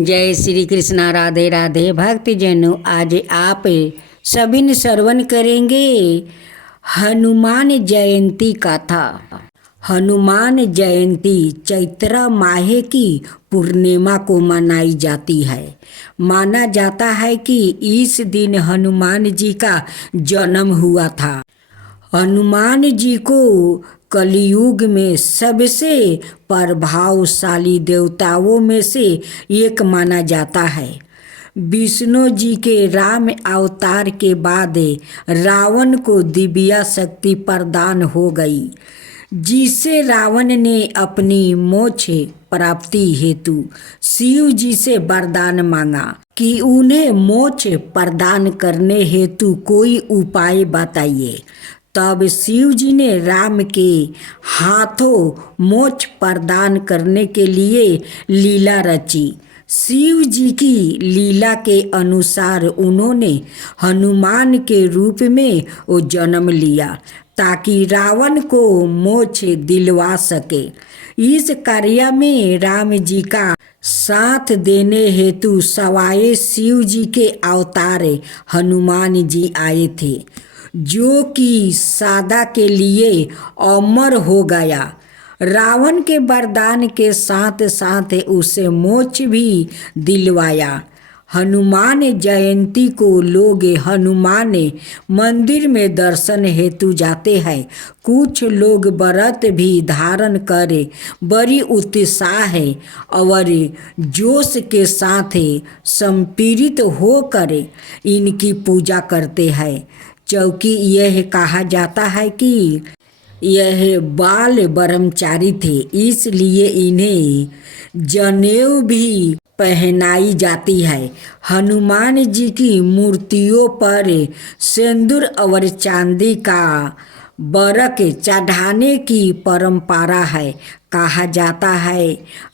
जय श्री कृष्णा। राधे राधे भक्तजनों, आज आप सभी ने श्रवण करेंगे हनुमान जयंती कथा। हनुमान जयंती चैत्र माह की पूर्णिमा को मनाई जाती है। माना जाता है कि इस दिन हनुमान जी का जन्म हुआ था। हनुमान जी को कलयुग में सबसे प्रभावशाली देवताओं में से एक माना जाता है। विष्णु जी के राम अवतार के बाद रावण को दिव्य शक्ति प्रदान हो गई, जिससे रावण ने अपनी मोक्ष प्राप्ति हेतु शिव जी से वरदान मांगा कि उन्हें मोक्ष प्रदान करने हेतु कोई उपाय बताइए। तब शिव जी ने राम के हाथों मोक्ष प्रदान करने के लिए लीला रची। शिव जी की लीला के अनुसार उन्होंने हनुमान के रूप में वो जन्म लिया ताकि रावण को मोक्ष दिलवा सके। इस कार्य में राम जी का साथ देने हेतु सवाए शिव जी के अवतार हनुमान जी आए थे, जो कि सदा के लिए अमर हो गया। रावण के वरदान के साथ साथ उसे मोक्ष भी दिलवाया। हनुमान जयंती को लोग हनुमान मंदिर में दर्शन हेतु जाते हैं। कुछ लोग व्रत भी धारण कर बड़ी उत्साह और जोश के साथ समर्पित होकर इनकी पूजा करते हैं, क्योंकि यह कहा जाता है कि यह बाल ब्रह्मचारी थे, इसलिए इन्हें जनेऊ भी पहनाई जाती है। हनुमान जी की मूर्तियों पर सिंदूर और चांदी का बरक चढ़ाने की परंपरा है। कहा जाता है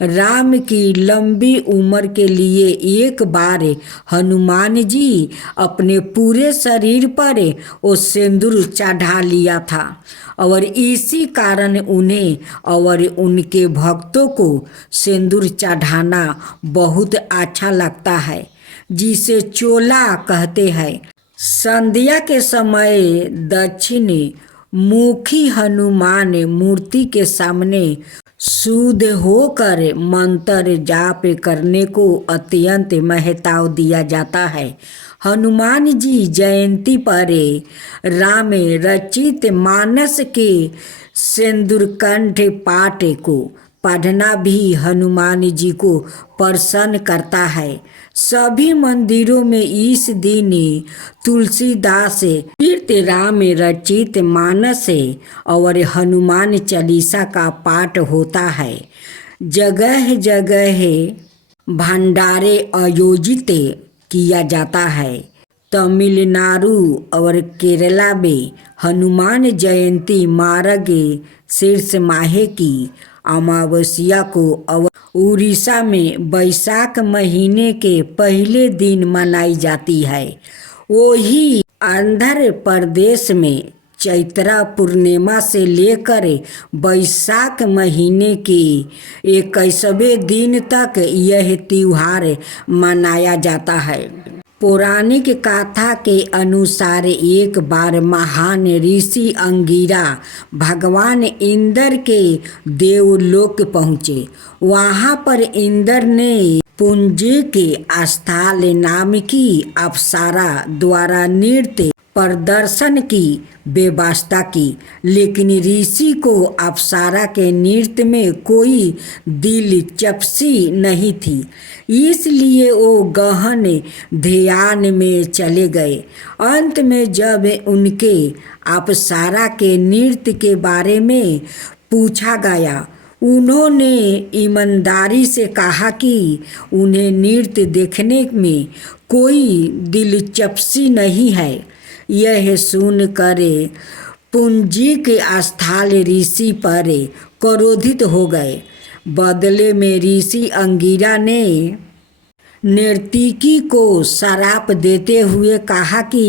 राम की लंबी उम्र के लिए एक बार हनुमान जी अपने पूरे शरीर पर वो सिंदूर चढ़ा लिया था और इसी कारण उन्हें और उनके भक्तों को सिंदूर चढ़ाना बहुत अच्छा लगता है, जिसे चोला कहते हैं। संध्या के समय दक्षिण मुखी हनुमान मूर्ति के सामने शुद्ध होकर मंत्र जाप करने को अत्यंत महत्व दिया जाता है। हनुमान जी जयंती पर राम रचित मानस के सिंदूरकंठ पाठ को पढ़ना भी हनुमान जी को प्रसन्न करता है। सभी मंदिरों में इस दिन तुलसीदास तीर्थ राम रचित मानस और हनुमान चालीसा का पाठ होता है। जगह जगह भंडारे आयोजित किया जाता है। तमिलनाडु और केरला में हनुमान जयंती मार्ग शीर्ष माह की अमावस्या को और उड़ीसा में बैसाख महीने के पहले दिन मनाई जाती है। वही आंध्र प्रदेश में चैत्र पूर्णिमा से लेकर बैसाख महीने के 21वें दिन तक यह त्योहार मनाया जाता है। पौराणिक कथा के अनुसार एक बार महान ऋषि अंगिरा भगवान इंद्र के देवलोक पहुँचे। वहाँ पर इंद्र ने पुंजी के स्थल नाम की अप्सरा द्वारा नृत्य प्रदर्शन की व्यवस्था की, लेकिन ऋषि को अप्सरा के नृत्य में कोई दिलचस्पी नहीं थी, इसलिए वो गहन ध्यान में चले गए। अंत में जब उनके अप्सरा के नृत्य के बारे में पूछा गया, उन्होंने ईमानदारी से कहा कि उन्हें नृत्य देखने में कोई दिलचस्पी नहीं है। यह सुनकर पुंजी के स्थल ऋषि पर क्रोधित हो गए। बदले में ऋषि अंगिरा ने नर्तकी को श्राप देते हुए कहा कि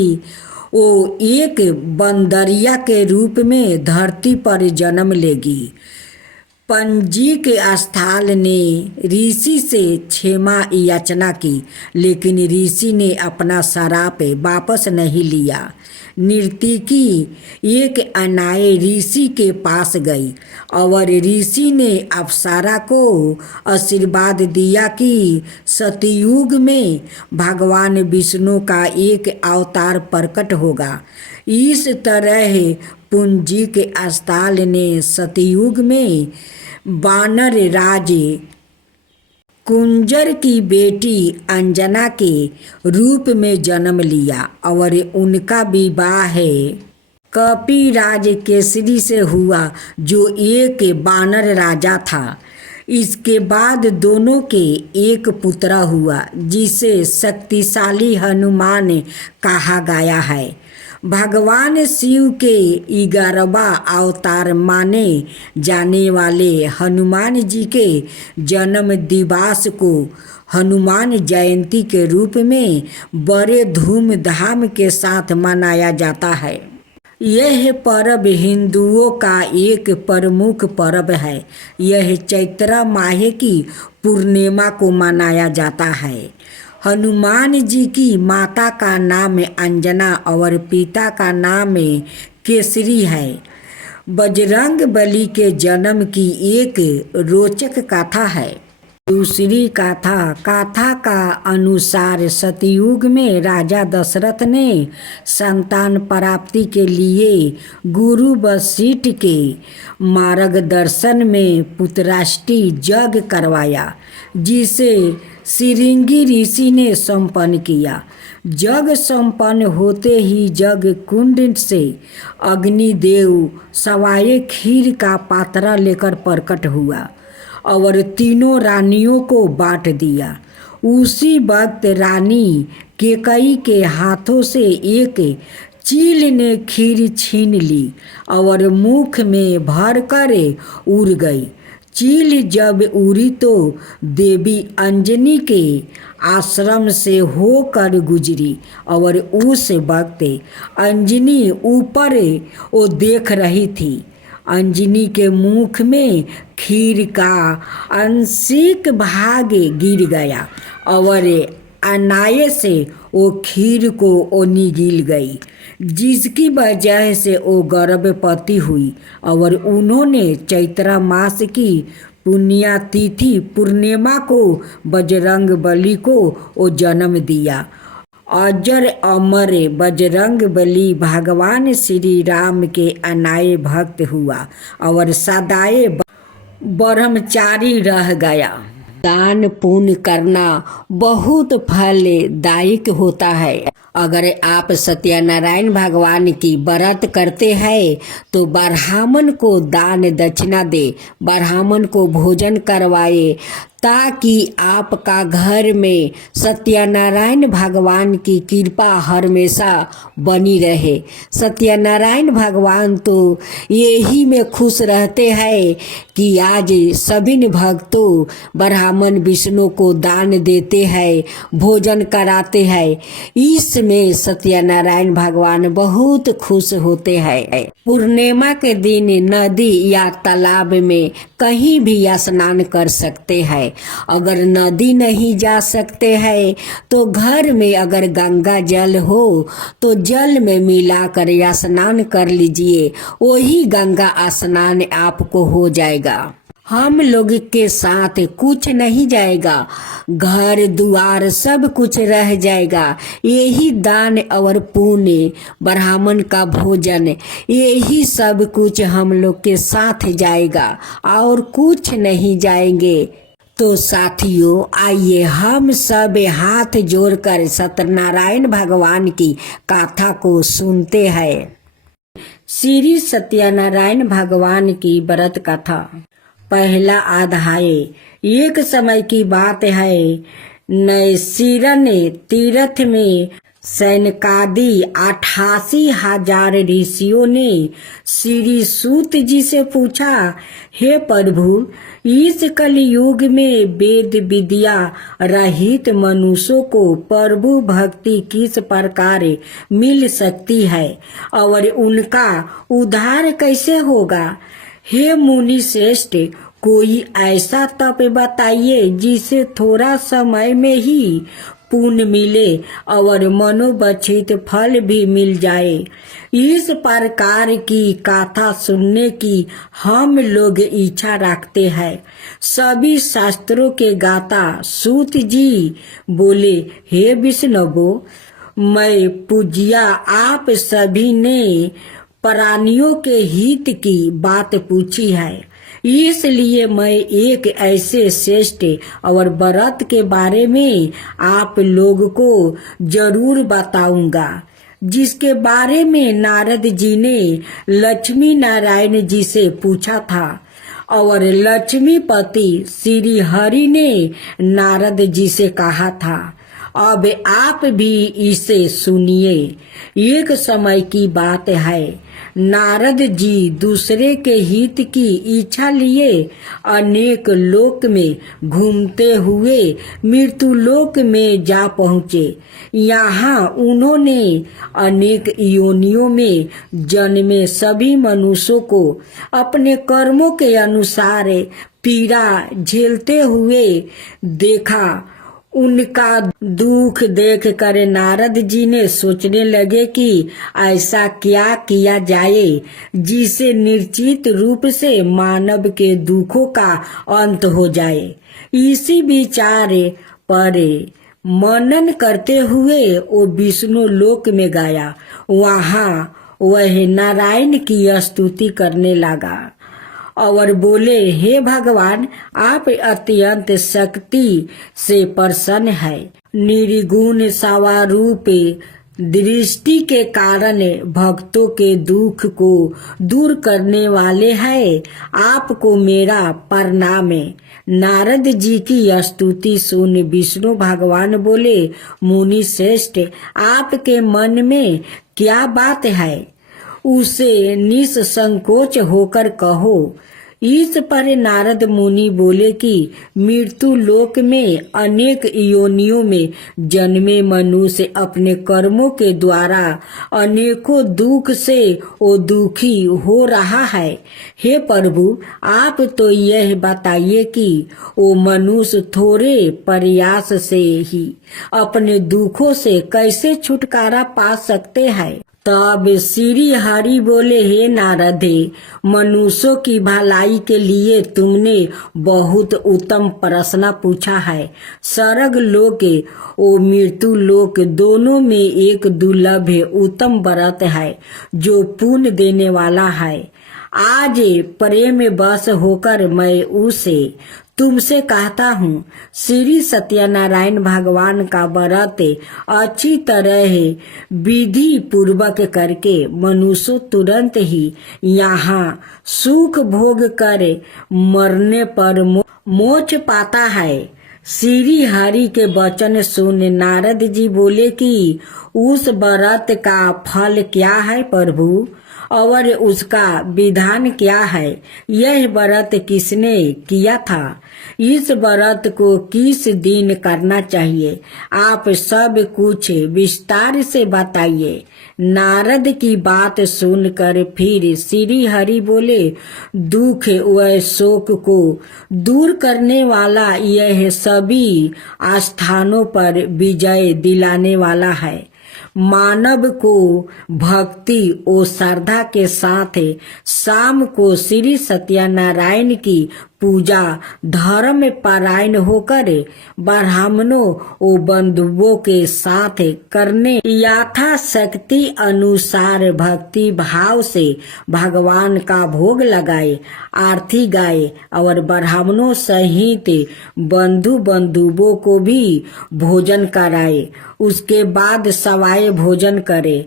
वो एक बंदरिया के रूप में धरती पर जन्म लेगी। पंजी के स्थल ने ऋषि से क्षमा याचना की, लेकिन ऋषि ने अपना श्राप वापस नहीं लिया। नर्तकी एक अनाए ऋषि के पास गई और ऋषि ने अप्सरा को आशीर्वाद दिया कि सतयुग में भगवान विष्णु का एक अवतार प्रकट होगा। इस तरह पुंजी के स्थल ने सतयुग में वानर राज कुंजर की बेटी अंजना के रूप में जन्म लिया और उनका विवाह कपिराज केसरी से हुआ, जो एक वानर राजा था। इसके बाद दोनों के एक पुत्र हुआ, जिसे शक्तिशाली हनुमान कहा गया है। भगवान शिव के 11वां अवतार माने जाने वाले हनुमान जी के जन्म दिवस को हनुमान जयंती के रूप में बड़े धूमधाम के साथ मनाया जाता है। यह पर्व हिंदुओं का एक प्रमुख पर्व है। यह चैत्र माह की पूर्णिमा को मनाया जाता है। हनुमान जी की माता का नाम अंजना और पिता का नाम केसरी है। बजरंग बली के जन्म की एक रोचक कथा है। दूसरी कथा का अनुसार सतयुग में राजा दशरथ ने संतान प्राप्ति के लिए गुरु वशिष्ठ के मार्गदर्शन में पुत्राष्टि यज्ञ करवाया, जिसे सिरिंगी ऋषि ने संपन्न किया। यज्ञ संपन्न होते ही यज्ञ कुंड से अग्निदेव सवाए खीर का पात्रा लेकर प्रकट हुआ और तीनों रानियों को बांट दिया। उसी वक्त रानी केकई के हाथों से एक चील ने खीर छीन ली और मुख में भरकर उड़ गई। चील जब उड़ी तो देवी अंजनी के आश्रम से होकर गुजरी और उस वक्त अंजनी ऊपर वो देख रही थी। अंजनी के मुख में खीर का आंशिक भाग गिर गया और अनायास से वो खीर को वो निगल गई, जिसकी वजह से वो गर्भवती हुई और उन्होंने चैत्र मास की पुण्यतिथि पूर्णिमा को बजरंग बली को वो जन्म दिया। अजर अमर बजरंग बली भगवान श्री राम के अनाए भक्त हुआ और सदाए ब्रह्मचारी रह गया। दान पुण्य करना बहुत फलदायक होता है। अगर आप सत्यनारायण भगवान की व्रत करते हैं तो ब्राह्मण को दान दक्षिणा दे, ब्राह्मण को भोजन करवाए, ताकि आपका घर में सत्यनारायण भगवान की कृपा हमेशा बनी रहे। सत्यनारायण भगवान तो यही में खुश रहते हैं कि आज सभी भक्तों ब्राह्मण विष्णु को दान देते हैं, भोजन कराते हैं। इसमें सत्यनारायण भगवान बहुत खुश होते हैं। पूर्णिमा के दिन नदी या तालाब में कहीं भी स्नान कर सकते हैं। अगर नदी नहीं जा सकते हैं तो घर में अगर गंगा जल हो तो जल में मिलाकर स्नान कर लीजिए, वही गंगा स्नान आपको हो जाएगा। हम लोग के साथ कुछ नहीं जाएगा, घर द्वार सब कुछ रह जाएगा। यही दान और पुण्य, ब्राह्मण का भोजन, यही सब कुछ हम लोग के साथ जाएगा और कुछ नहीं जाएंगे। तो साथियों, आइए हम सब हाथ जोड़कर सत्यनारायण भगवान की कथा को सुनते हैं। श्री सत्यनारायण भगवान की व्रत कथा। पहला अध्याय। एक समय की बात है, नैसीरन तीर्थ में सैनकादि 88,000 ऋषियों ने श्री सूत जी से पूछा, हे प्रभु, इस कलयुग में वेद विद्या रहित मनुष्यों को प्रभु भक्ति किस प्रकार मिल सकती है और उनका उद्धार कैसे होगा? हे मुनि श्रेष्ठ, कोई ऐसा तप बताइए जिसे थोड़ा समय में ही पुण्य मिले और मनोवांछित फल भी मिल जाए। इस प्रकार की कथा सुनने की हम लोग इच्छा रखते हैं। सभी शास्त्रों के गाता सूत जी बोले, हे विष्णु, मैं पूज्या, आप सभी ने प्राणियों के हित की बात पूछी है, इसलिए मैं एक ऐसे श्रेष्ठ और व्रत के बारे में आप लोग को जरूर बताऊंगा, जिसके बारे में नारद जी ने लक्ष्मी नारायण जी से पूछा था और लक्ष्मीपति श्री हरि ने नारद जी से कहा था। अब आप भी इसे सुनिए। एक समय की बात है, नारद जी दूसरे के हित की इच्छा लिए अनेक लोक में घूमते हुए मृत्यु लोक में जा पहुँचे। यहाँ उन्होंने अनेक योनियों में जन्मे सभी मनुष्यों को अपने कर्मों के अनुसार पीड़ा झेलते हुए देखा। उनका दुख देख कर नारद जी ने सोचने लगे कि ऐसा क्या किया जाए जिसे निश्चित रूप से मानव के दुखों का अंत हो जाए। इसी विचार पर मनन करते हुए वो विष्णु लोक में गया। वहाँ वह नारायण की स्तुति करने लगा और बोले, हे भगवान, आप अत्यंत शक्ति से प्रसन्न है, निर्गुण स्वारूप दृष्टि के कारण भक्तों के दुख को दूर करने वाले हैं, आपको मेरा प्रणाम। नारद जी की स्तुति सुन विष्णु भगवान बोले, मुनि श्रेष्ठ, आपके मन में क्या बात है, उसे निसंकोच होकर कहो। इस पर नारद मुनि बोले कि मृत्यु लोक में अनेक योनियों में जन्मे मनुष्य अपने कर्मों के द्वारा अनेकों दुख से वो दुखी हो रहा है। हे प्रभु, आप तो यह बताइए कि वो मनुष्य थोड़े प्रयास से ही अपने दुखों से कैसे छुटकारा पा सकते हैं। तब श्री हरि बोले, हे नारद, मनुष्यों की भलाई के लिए तुमने बहुत उत्तम प्रश्न पूछा है। स्वर्ग लोक और मृत्यु लोक दोनों में एक दुर्लभ उत्तम व्रत है जो पुण्य देने वाला है। आज प्रेम वश होकर मैं उसे तुमसे कहता हूँ। श्री सत्यनारायण भगवान का व्रत अच्छी तरह विधि पूर्वक करके मनुष्य तुरंत ही यहाँ सुख भोग कर मरने पर मोक्ष पाता है। श्री हरि के वचन सुन नारद जी बोले कि उस व्रत का फल क्या है प्रभु, और उसका विधान क्या है? यह व्रत किसने किया था? इस व्रत को किस दिन करना चाहिए? आप सब कुछ विस्तार से बताइए। नारद की बात सुनकर फिर श्री हरि बोले, दुख व शोक को दूर करने वाला यह सभी स्थानों पर विजय दिलाने वाला है। मानव को भक्ति और श्रद्धा के साथ शाम को श्री सत्यनारायण की पूजा धर्म पारायण होकर ब्राह्मणों और बंधुओं के साथ करने यथाशक्ति अनुसार भक्ति भाव से भगवान का भोग लगाए, आरती गाए और ब्राह्मणों सहित बंधुओं को भी भोजन कराए। उसके बाद सवाए भोजन करे,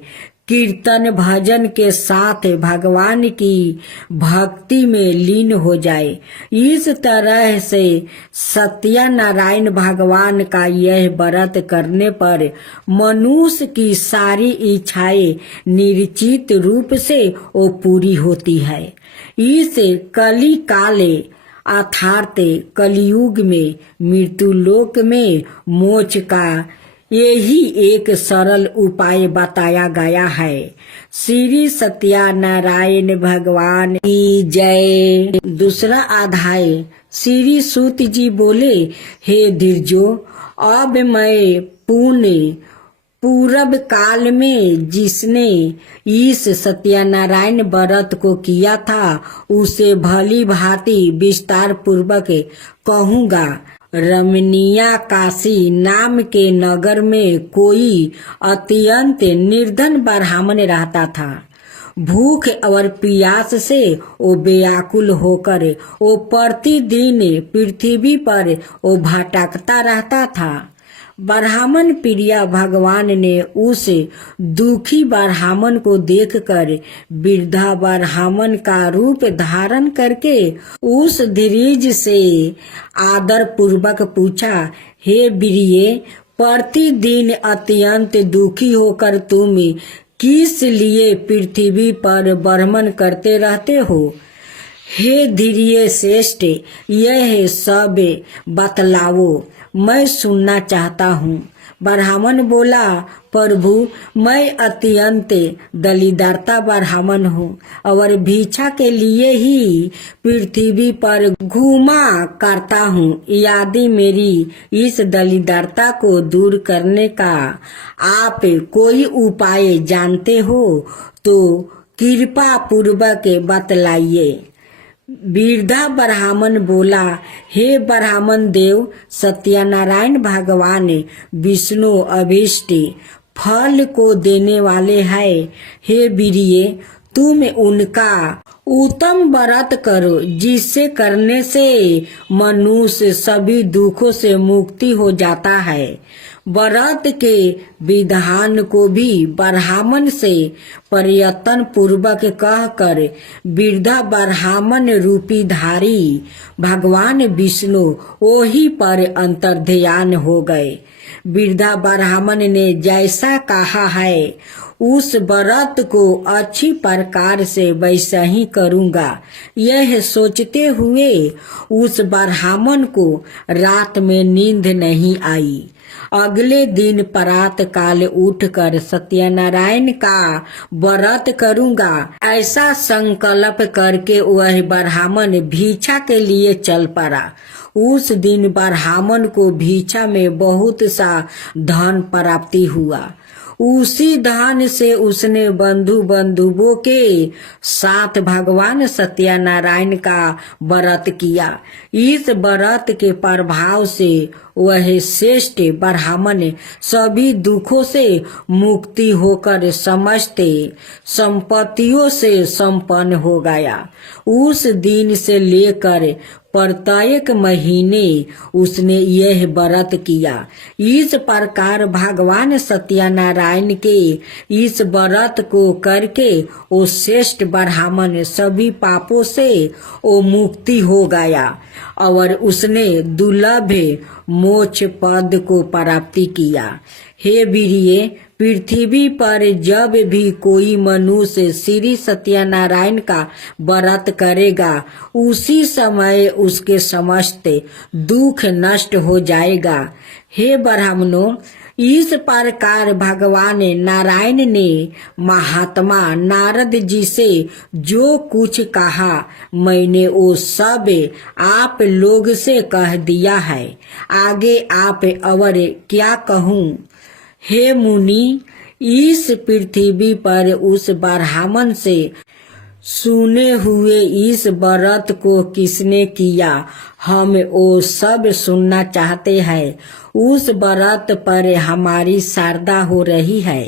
कीर्तन भजन के साथ भगवान की भक्ति में लीन हो जाए। इस तरह से सत्यनारायण भगवान का यह व्रत करने पर मनुष्य की सारी इच्छाएं निश्चित रूप से वो पूरी होती है। इस कली काले अर्थात कलयुग में मृत्यु लोक में मोक्ष का यही एक सरल उपाय बताया गया है। श्री सत्यनारायण भगवान की जय। दूसरा अध्याय। श्री सूत जी बोले, हे धीरजो, अब मैं पुण्य पूर्व काल में जिसने इस सत्यनारायण व्रत को किया था उसे भली भांति विस्तार पूर्वक कहूँगा। रमणीया काशी नाम के नगर में कोई अत्यंत निर्धन ब्राह्मण रहता था। भूख और प्यास से वो व्याकुल होकर वो प्रतिदिन पृथ्वी पर वो भटकता रहता था। ब्राह्मण प्रिया भगवान ने उस दुखी ब्राह्मण को देखकर वृद्धा ब्राह्मण का रूप धारण करके उस धीरज से आदर पूर्वक पूछा, हे वीर्ये, प्रतिदिन अत्यंत दुखी होकर तुम किस लिए पृथ्वी पर भ्रमण करते रहते हो? हे धीर्य श्रेष्ठ, यह सब बतलाओ, मैं सुनना चाहता हूँ। ब्राह्मण बोला, प्रभु, मैं अत्यंत दलिद्रता ब्राह्मण हूँ और भिक्षा के लिए ही पृथ्वी पर घूमा करता हूँ। यदि मेरी इस दलिद्रता को दूर करने का आप कोई उपाय जानते हो तो कृपा पूर्वक बतलाइए। वृद्धा ब्राह्मण बोला, हे ब्राह्मण देव, सत्यनारायण भगवान विष्णु अभीष्ट फल को देने वाले हैं। हे वीर्ये, तुम उनका उत्तम व्रत करो, जिससे करने से मनुष्य सभी दुखों से मुक्ति हो जाता है। व्रत के विधान को भी ब्राह्मण से प्रयत्न पूर्वक कहकर वृद्धा ब्राह्मण रूपी धारी भगवान विष्णु वही पर अंतर्ध्यान हो गए। वृद्धा ब्राह्मण ने जैसा कहा है उस व्रत को अच्छी प्रकार से वैसा ही करूँगा। यह सोचते हुए उस ब्राह्मण को रात में नींद नहीं आई। अगले दिन प्रातः काल उठकर सत्यनारायण का व्रत करूँगा ऐसा संकल्प करके वह ब्राह्मण भिक्षा के लिए चल पड़ा। उस दिन ब्राह्मण को भिक्षा में बहुत सा धन प्राप्ति हुआ। उसी धन से उसने बंधु बंधुओं के साथ भगवान सत्यनारायण का व्रत किया। इस व्रत के प्रभाव से वह श्रेष्ठ ब्राह्मण सभी दुखों से मुक्ति होकर समस्त संपत्तियों से संपन्न हो गया। उस दिन से लेकर प्रत्येक महीने उसने यह व्रत किया। इस प्रकार भगवान सत्यनारायण के इस व्रत को करके वो श्रेष्ठ ब्राह्मण सभी पापों से वो मुक्ति हो गया और उसने दुर्लभ मोक्ष पद को प्राप्ति किया। हे वीर्ये, पृथ्वी पर जब भी कोई मनुष्य श्री सत्यनारायण का व्रत करेगा उसी समय उसके समस्त दुख नष्ट हो जाएगा। हे ब्राह्मणों, इस प्रकार भगवान नारायण ने महात्मा नारद जी से जो कुछ कहा मैंने वो सब आप लोग से कह दिया है। आगे आप और क्या कहूँ? हे मुनि, इस पृथ्वी पर उस ब्राह्मण से सुने हुए इस व्रत को किसने किया, हम वो सब सुनना चाहते हैं। उस व्रत पर हमारी श्रद्धा हो रही है।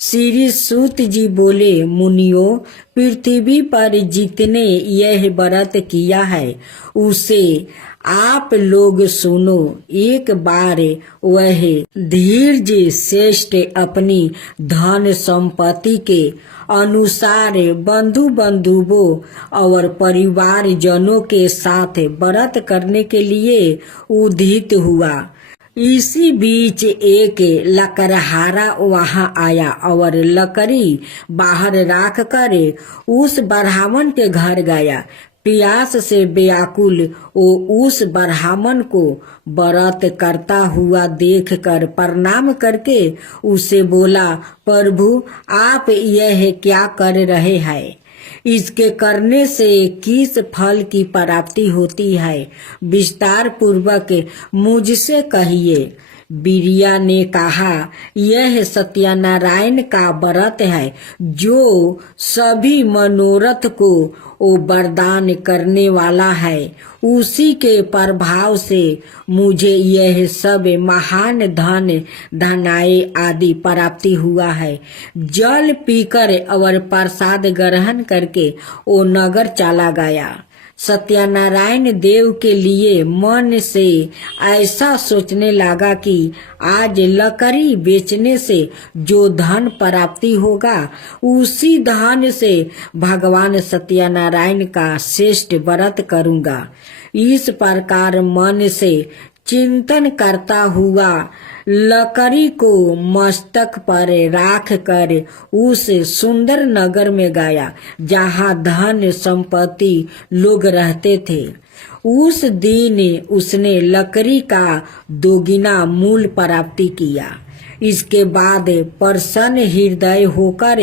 श्री सूत जी बोले, मुनियों, पृथ्वी पर जितने यह व्रत किया है उसे आप लोग सुनो। एक बार वह धीर्य श्रेष्ठ अपनी धन संपत्ति के अनुसार बंधु बंधुओं और परिवार जनों के साथ व्रत करने के लिए उद्यत हुआ। इसी बीच एक लकड़हारा वहां आया और लकड़ी बाहर रख कर उस ब्राह्मण के घर गया। प्यास से व्याकुल वो उस ब्राह्मण को व्रत करता हुआ देखकर प्रणाम करके उसे बोला, प्रभु आप यह क्या कर रहे हैं? इसके करने से किस फल की प्राप्ति होती है? विस्तार पूर्वक मुझसे कहिए। बिरिया ने कहा, यह सत्यनारायण का व्रत है जो सभी मनोरथ को वो वरदान करने वाला है। उसी के प्रभाव से मुझे यह सब महान धन धनाए आदि प्राप्ति हुआ है। जल पीकर और प्रसाद ग्रहण करके वो नगर चला गया। सत्यनारायण देव के लिए मन से ऐसा सोचने लगा कि आज लकड़ी बेचने से जो धन प्राप्ति होगा उसी धन से भगवान सत्यनारायण का श्रेष्ठ व्रत करूंगा। इस प्रकार मन से चिंतन करता हुआ लकड़ी को मस्तक पर राख कर उस सुंदर नगर में गया जहाँ धन संपत्ति लोग रहते थे। उस दिन उसने लकड़ी का दोगुना मूल प्राप्ति किया। इसके बाद प्रसन्न हृदय होकर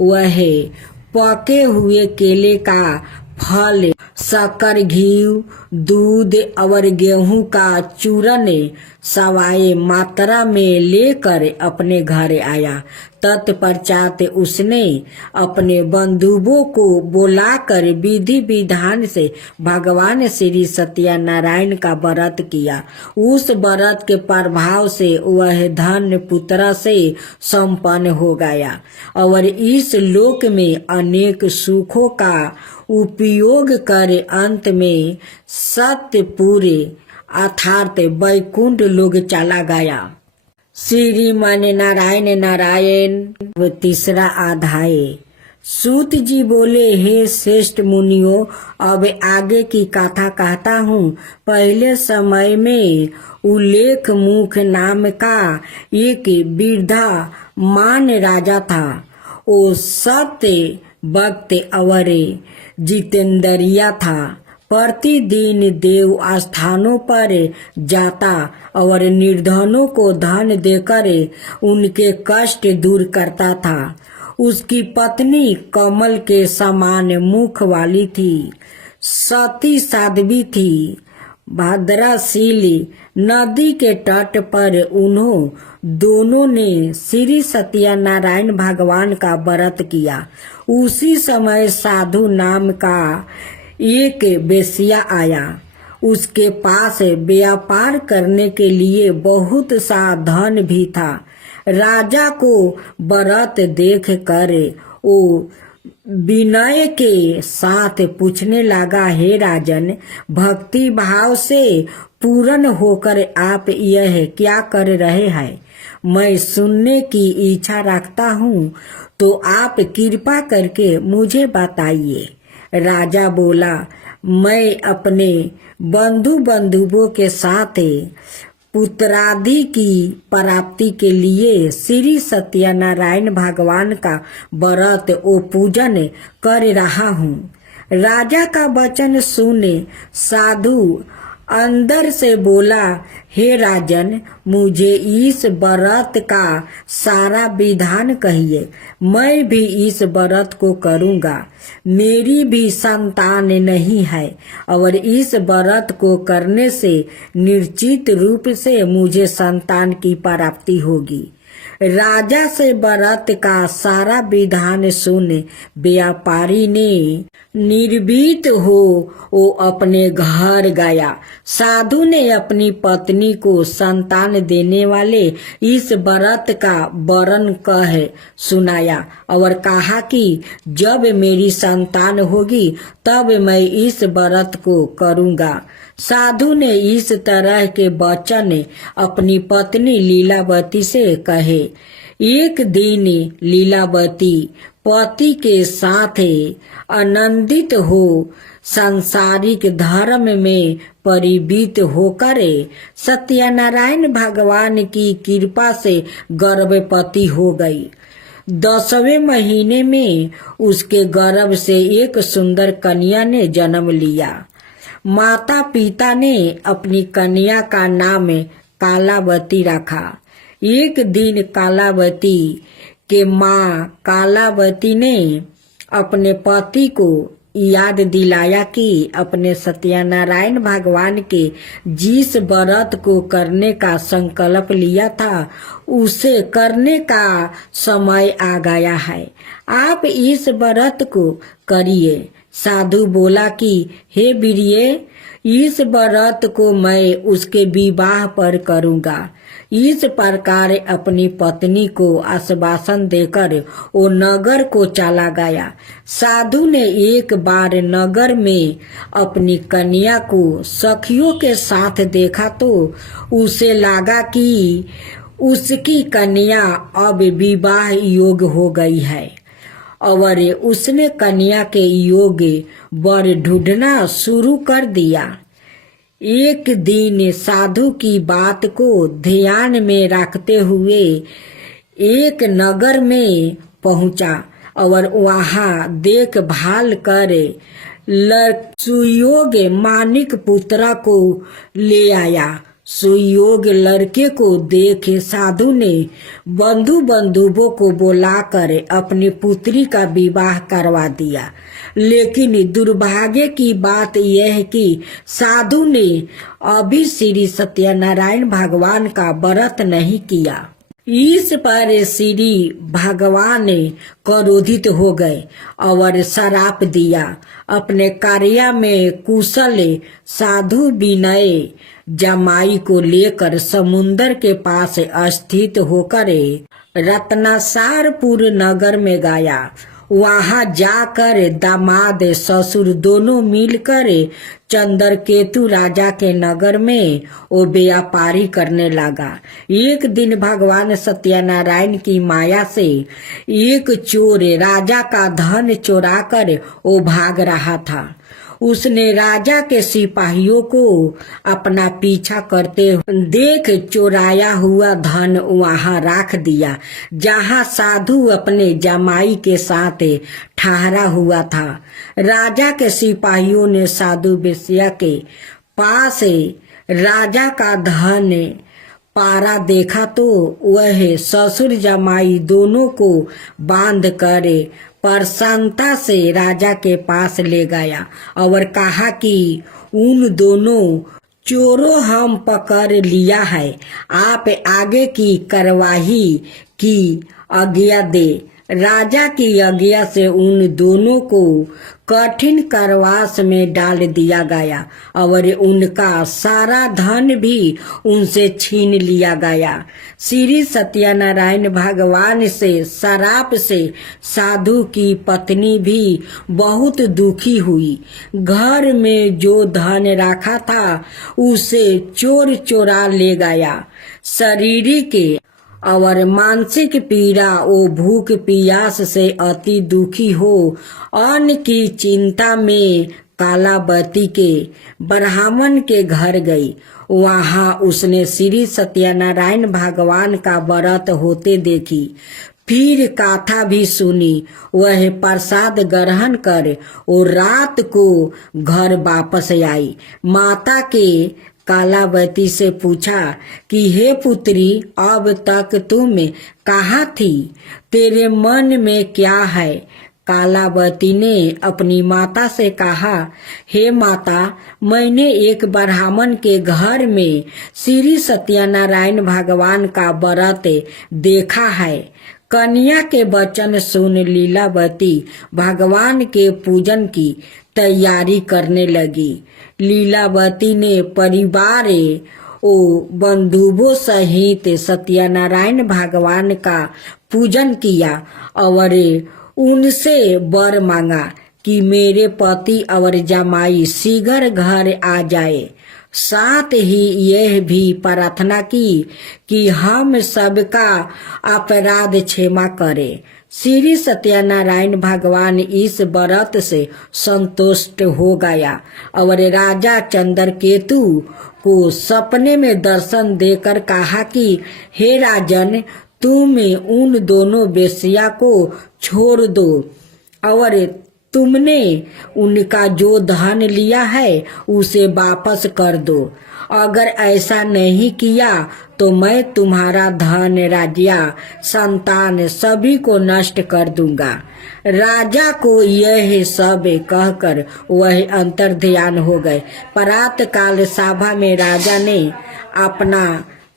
वह पके हुए केले का फल, शक्कर, घी, दूध और गेहूं का चूरन सवाए मात्रा में लेकर अपने घर आया। तत्पश्चात उसने अपने बंधुओं को बुलाकर विधि विधान से भगवान श्री सत्यनारायण का व्रत किया। उस व्रत के प्रभाव से वह धन पुत्र से संपन्न हो गया और इस लोक में अनेक सुखों का उपयोग कर अंत में सत्यपुरी अर्थात वैकुंठ लोग चला गया। श्रीमान नारायण नारायण। तीसरा अध्याय। सूत जी बोले, हे श्रेष्ठ मुनियों, अब आगे की कथा कहता हूँ। पहले समय में उल्लेख मुख नाम का एक वृद्धा मान राजा था। वो सत्य भक्त और जितेंद्रिया था। प्रतिदिन देव स्थानों पर जाता और निर्धनों को धन देकर उनके कष्ट दूर करता था। उसकी पत्नी कमल के समान मुख वाली थी, सती साध्वी थी, भद्राशीली। नदी के तट पर उन्हों दोनों ने श्री सत्यनारायण भगवान का व्रत किया। उसी समय साधु नाम का एक वेश्या आया। उसके पास व्यापार करने के लिए बहुत सा धन भी था। राजा को व्रत देख कर वो विनय के साथ पूछने लगा, हे राजन, भक्ति भाव से पूर्ण होकर आप यह क्या कर रहे हैं? मैं सुनने की इच्छा रखता हूँ, तो आप कृपा करके मुझे बताइए। राजा बोला, मैं अपने बंधुओं के साथ पुत्रादि की प्राप्ति के लिए श्री सत्यनारायण भगवान का व्रत ओ पूजन कर रहा हूँ। राजा का वचन सुने साधु अंदर से बोला, हे राजन, मुझे इस व्रत का सारा विधान कहिए। मैं भी इस व्रत को करूँगा। मेरी भी संतान नहीं है और इस व्रत को करने से निश्चित रूप से मुझे संतान की प्राप्ति होगी। राजा से व्रत का सारा विधान सुन व्यापारी ने निर्भीत हो वो अपने घर गया। साधु ने अपनी पत्नी को संतान देने वाले इस व्रत का वर्णन कह सुनाया और कहा कि जब मेरी संतान होगी तब मैं इस व्रत को करूँगा। साधु ने इस तरह के वचन अपनी पत्नी लीलावती से कहे। एक दिन लीलावती पति के साथ आनंदित हो सांसारिक धर्म में परिवीत होकर सत्यनारायण भगवान की कृपा से गर्भवती हो गई। 10वें महीने में उसके गर्भ से एक सुंदर कन्या ने जन्म लिया। माता पिता ने अपनी कन्या का नाम कालावती रखा। एक दिन कालावती के माँ कालावती ने अपने पति को याद दिलाया कि अपने सत्यनारायण भगवान के जिस व्रत को करने का संकल्प लिया था उसे करने का समय आ गया है। आप इस व्रत को करिए। साधु बोला कि हे वीर्ये, इस व्रत को मैं उसके विवाह पर करूँगा। इस प्रकार अपनी पत्नी को आश्वासन देकर वो नगर को चला गया। साधु ने एक बार नगर में अपनी कन्या को सखियों के साथ देखा तो उसे लगा कि उसकी कन्या अब विवाह योग्य हो गई है और उसने कन्या के योग्य वर ढूंढना शुरू कर दिया। एक दिन साधु की बात को ध्यान में रखते हुए एक नगर में पहुंचा और वहां देखभाल कर सुयोग्य मानिक पुत्र को ले आया। सुयोग्य लड़के को देखे साधु ने बंधु बंधुओं को बुलाकर अपनी पुत्री का विवाह करवा दिया। लेकिन दुर्भाग्य की बात यह है कि साधु ने अभी श्री सत्यनारायण भगवान का व्रत नहीं किया। इस पर श्री भगवान क्रोधित हो गए और श्राप दिया। अपने कार्य में कुशल साधु विनय जमाई को लेकर समुन्दर के पास स्थित होकर रत्नासारपुर नगर में गया। वहां जाकर दामाद ससुर दोनों मिलकर चंद्रकेतु राजा के नगर में वो व्यापारी करने लगा। एक दिन भगवान सत्यनारायण की माया से एक चोर राजा का धन चुरा कर वो भाग रहा था। उसने राजा के सिपाहियों को अपना पीछा करते देख चुराया हुआ धन वहां रख दिया जहां साधु अपने जमाई के साथ ठहरा हुआ था। राजा के सिपाहियों ने साधु वेश्या के पास राजा का धन पारा देखा तो वह ससुर जमाई दोनों को बांध कर प्रसन्नता से राजा के पास ले गया और कहा कि उन दोनों चोरों हम पकड़ लिया है, आप आगे की कार्यवाही की आज्ञा दे। राजा की आज्ञा से उन दोनों को कठिन कारावास में डाल दिया गया और उनका सारा धन भी उनसे छीन लिया गया। श्री सत्यनारायण भगवान से श्राप से साधु की पत्नी भी बहुत दुखी हुई। घर में जो धन रखा था उसे चोर चोरा ले गया। शारीरिक और मानसिक पीड़ा ओ भूख प्यास से अति दुखी हो अन्न की चिंता में कालावती के ब्राह्मण के घर गई। वहां उसने श्री सत्यनारायण भगवान का व्रत होते देखी। फिर कथा भी सुनी। वह प्रसाद ग्रहण कर और रात को घर वापस आई। माता के कालावती से पूछा कि हे पुत्री, अब तक तुम कहाँ थी? तेरे मन में क्या है? कालावती ने अपनी माता से कहा, हे माता, मैंने एक ब्राह्मण के घर में श्री सत्यनारायण भगवान का व्रत देखा है। कन्या के वचन सुन लीलावती भगवान के पूजन की तैयारी करने लगी। लीलावती ने परिवार ओ बंधुओं सहित सत्यनारायण भगवान का पूजन किया और उनसे वर मांगा कि मेरे पति और जमाई शीघ्र घर आ जाए। साथ ही यह भी प्रार्थना की कि हम सबका अपराध क्षमा करे। श्री सत्यनारायण भगवान इस व्रत से संतुष्ट हो गया और राजा चंद्रकेतु को सपने में दर्शन देकर कहा कि हे राजन, तुम उन दोनों वेश्या को छोड़ दो और तुमने उनका जो धन लिया है उसे वापस कर दो। अगर ऐसा नहीं किया तो मैं तुम्हारा धन, राज्य, संतान सभी को नष्ट कर दूंगा। राजा को यह सब कहकर वह अंतर्ध्यान हो गए। प्रातः काल सभा में राजा ने अपना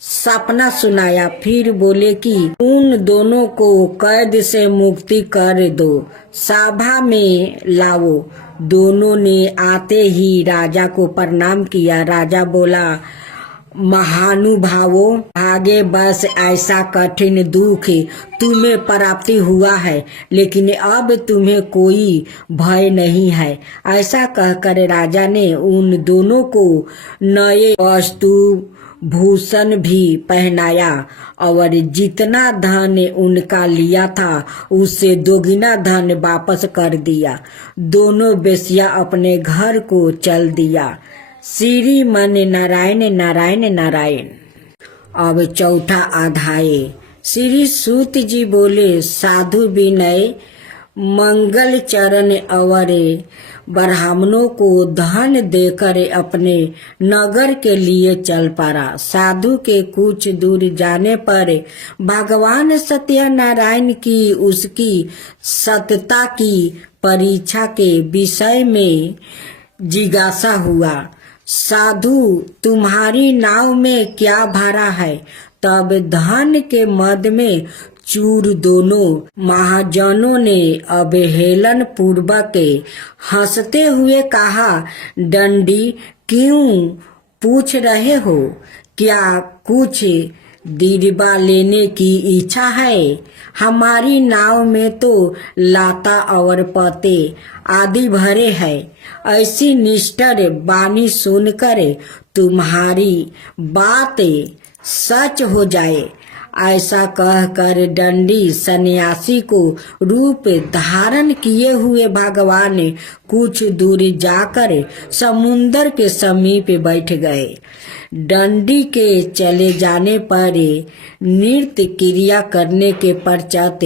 सपना सुनाया, फिर बोले कि उन दोनों को कैद से मुक्ति कर दो, सभा में लाओ। दोनों ने आते ही राजा को प्रणाम किया। राजा बोला, महानुभावों, आगे बस ऐसा कठिन दुख तुम्हें प्राप्ति हुआ है, लेकिन अब तुम्हें कोई भय नहीं है। ऐसा कहकर राजा ने उन दोनों को नए वस्तु भूषण भी पहनाया और जितना धन उनका लिया था उससे दोगुना धन वापस कर दिया। दोनों वेश्या अपने घर को चल दिया। श्रीमन नारायण नारायण नारायण। अब चौथा अध्याय। श्री सूत जी बोले, साधु विनय मंगल चरण और ब्राह्मणों को धन देकर अपने नगर के लिए चल पड़ा। साधु के कुछ दूर जाने पर भगवान सत्यनारायण की उसकी सत्यता की परीक्षा के विषय में जिज्ञासा हुआ। साधु, तुम्हारी नाव में क्या भरा है? तब धन के मद में चूर दोनों महाजनों ने अवहेलन पूर्वक हंसते हुए कहा, दंडी, क्यों पूछ रहे हो? क्या कुछ दिरबा लेने की इच्छा है? हमारी नाव में तो लाता और पते आदि भरे हैं। ऐसी निष्ठुर वाणी सुनकर तुम्हारी बात सच हो जाए। ऐसा कहकर दंडी सन्यासी को रूप धारण किए हुए भगवान कुछ दूर जाकर समुंदर के समीप बैठ गए। दंडी के चले जाने पर नृत्य क्रिया करने के पश्चात